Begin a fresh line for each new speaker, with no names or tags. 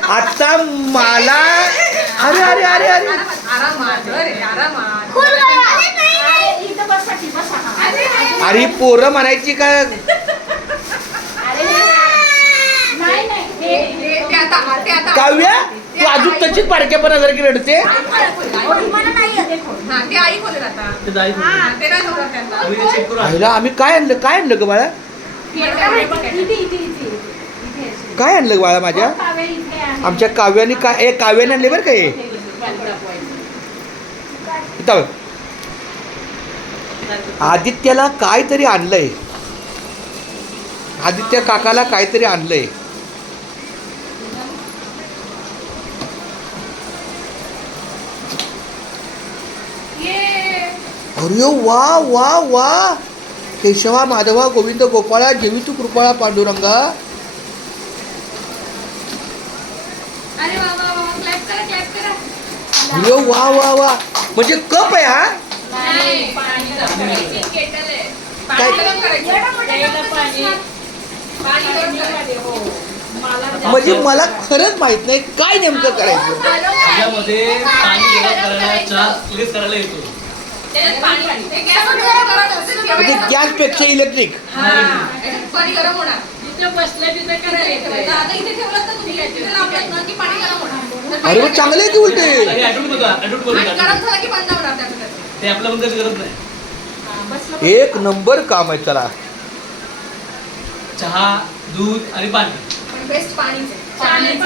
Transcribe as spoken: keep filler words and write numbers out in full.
आता मला अरे अरे अरे अरे अरे पोरं म्हणायची का काव्या तू अजून तशीच पारख्यापणा जर की रडते आईला आम्ही काय आणलं काय आणलं ग बाळा काय आणलं बाळा माझ्या आमच्या काव्याने काय काव्याने आणले बरं का हे इथं आदित्याला काहीतरी आणलंय आदित्य काकाला काहीतरी आणलंय अरे वा वा वा केशवा माधवा गोविंद गोपाळा जेवी तू कृपाळा पांडुरंगा अरे वा वा वा म्हणजे कप आहे हा म्हणजे मला खरंच माहित नाही काय नेमकं करायचं म्हणजे गॅस पेक्षा इलेक्ट्रिक अरे मग चांगलं आहे की उलटे एक नंबर काम आहे चला
चहा दूध आणि पाणी बेस्ट पाणी